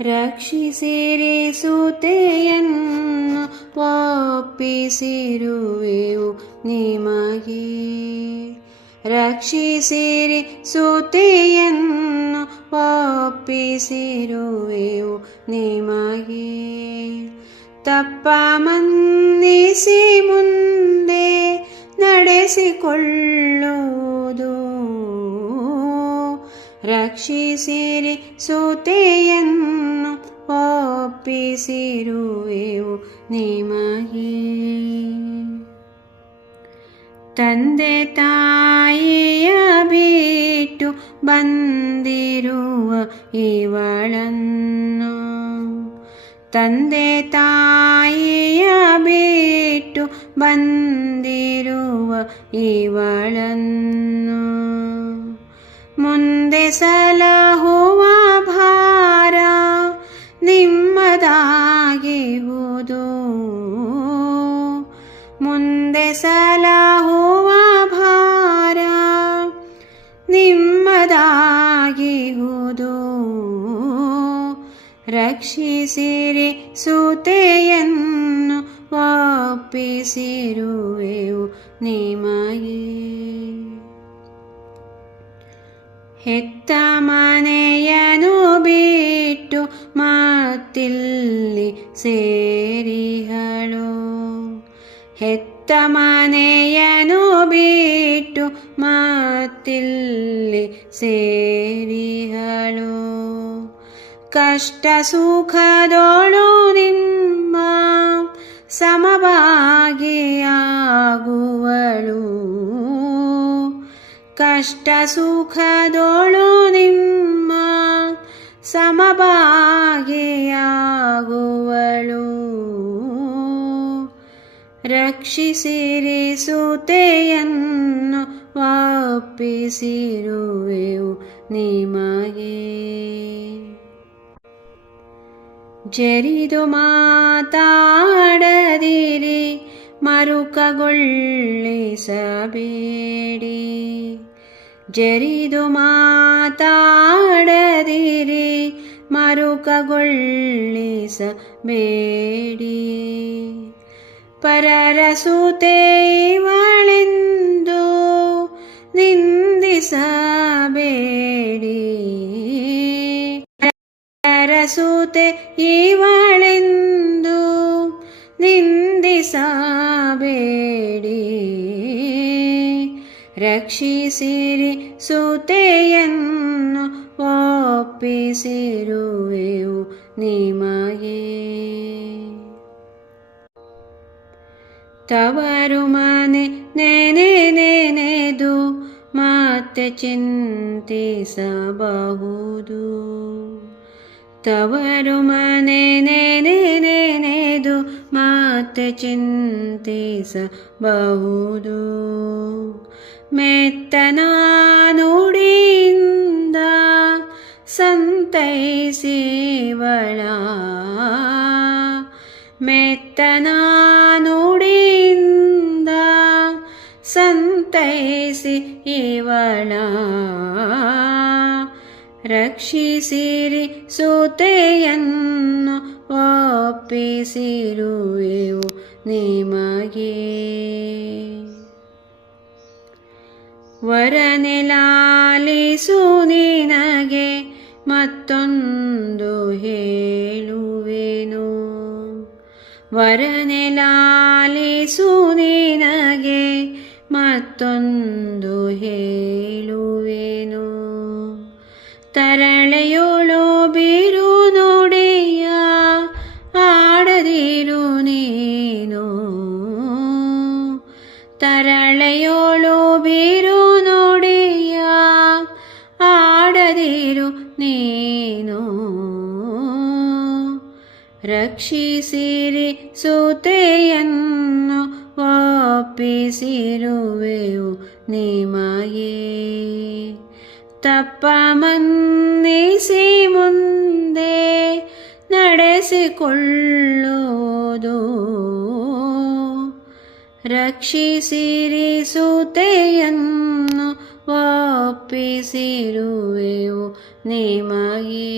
ರಕ್ಷಿಸಿರಿ ಸುತೆಯನ್ನು ಒಪ್ಪಿಸಿರುವೆವು ನಿಮಗೆ. ರಕ್ಷಿಸಿರಿ ಸುತೆಯನ್ನು ಒಪ್ಪಿಸಿರುವೆವು ನಿಮಗೆ. ತಪ್ಪ ಮನ್ನಿಸಿ ಮುಂದೆ ನಡೆಸಿಕೊಳ್ಳುವುದು ರಕ್ಷಿಸಿರಿ ಸುತೆಯನ್ನು ಒಪ್ಪಿಸಿರುವೆವು ನಿಮಗೆ. ತಂದೆ ತಾಯಿಯ ಬಿಟ್ಟು ಬಂದಿರುವ ಇವಳನ್ನು. ತಂದೆ ತಾಯಿಯ ಬಿಟ್ಟು ಬಂದಿರುವ ಇವಳನ್ನು. ನಿಮ್ಮದಾಗಿಹುದು ಮುಂದೆ ಸಲಹುವ ಭಾರ ನಿಮ್ಮದಾಗಿಹುದು ರಕ್ಷಿಸಿರಿ ಸುತೆಯನ್ನು ಒಪ್ಪಿಸಿರುವೆವು ನಿಮಗೆ ಹೆತ್ತ ಮನೆಯನು ಬಿಟ್ಟು ಮತ್ತಿಲ್ಲಿ ಸೇರಿಹಳು. ಹೆತ್ತ ಮನೆಯನು ಬಿಟ್ಟು ಮತ್ತಿಲ್ಲಿ ಸೇರಿಹಳು. ಕಷ್ಟ ಸುಖದೋಳು ನಿಮ್ಮ ಸಮಭಾಗಿಯಾಗುವಳು. ಕಷ್ಟ ಸುಖದೋಳು ನಿಮ್ಮ ಸಮಭಾಗಿಯಾಗುವಳು ರಕ್ಷಿಸಿರಿ ಸುತೆಯನ್ನು ಒಪ್ಪಿಸಿರುವೆವು ನಿಮಗೆ. ಜರಿದು ಮಾತಾಡದಿರಿ ಮರುಕಗೊಳ್ಳಿಸಬೇಡಿ. ಜರಿದು ಮಾತಾಡದಿರಿ ಮರುಕಗೊಳ್ಳಿಸಬೇಡಿ. ಪರರ ಸುತೇವಳೆಂದು ನಿಂದಿಸಬೇಡಿ. ರಸುತೆ ಇವಳೆಂದು ನಿಂದಿಸಬೇಡಿ. ರಕ್ಷಿಸಿರಿ ಸುತೆಯನ್ನು ಒಪ್ಪಿಸಿರುವೆವು ನಿಮಗೆ. ತವರು ಮನೆ ನೆನೆ ನೆನೆದು ಮತ್ತೆ ಚಿಂತಿಸಬಹುದು. ತವರು ಮನೆ ನೆನೆ ನೆನೆದು ಮತ್ತೆ ಚಿಂತಿಸಬಹುದು. ಮೆತ್ತನ ನುಡಿಯಿಂದ ಸಂತೈಸಿವಳ ಮೆತ್ತನ ಸಂತೈಸಿ ಇವಳ ರಕ್ಷಿಸಿರಿ ಸೂತೆಯನ್ನು ಒಪ್ಪಿಸಿರುವೆವು ನಿಮಗೆ. ವರನೆಲಾಲಿಸು ನಿನಗೆ ಮತ್ತೊಂದು ಹೇಳುವೆನು. ವರನೆಲಾಲಿಸು ನಿನಗೆ ಮತ್ತೊಂದು ಹೇಳುವೆನು. ತರಳೆಯೋಳು ಬೀರು ನೋಡೆಯ ಆಡದಿರು ನೀನು. ತರಳೆಯೋಳು ಬೀರು ನೋಡೆಯ ಆಡದಿರು ನೀನು. ರಕ್ಷಿಸಿರಿ ಸುತೆಯನ್ನು ಒಪ್ಪಿಸಿರುವೆವು ನಿಮಗೆ ತಪ್ಪ ಮನ್ನಿಸಿ ಮುಂದೆ ನಡೆಸಿಕೊಳ್ಳುವುದು ರಕ್ಷಿಸಿರಿ ಸುತೆಯನ್ನು ಒಪ್ಪಿಸಿರುವೆವು ನಿಮಗೆ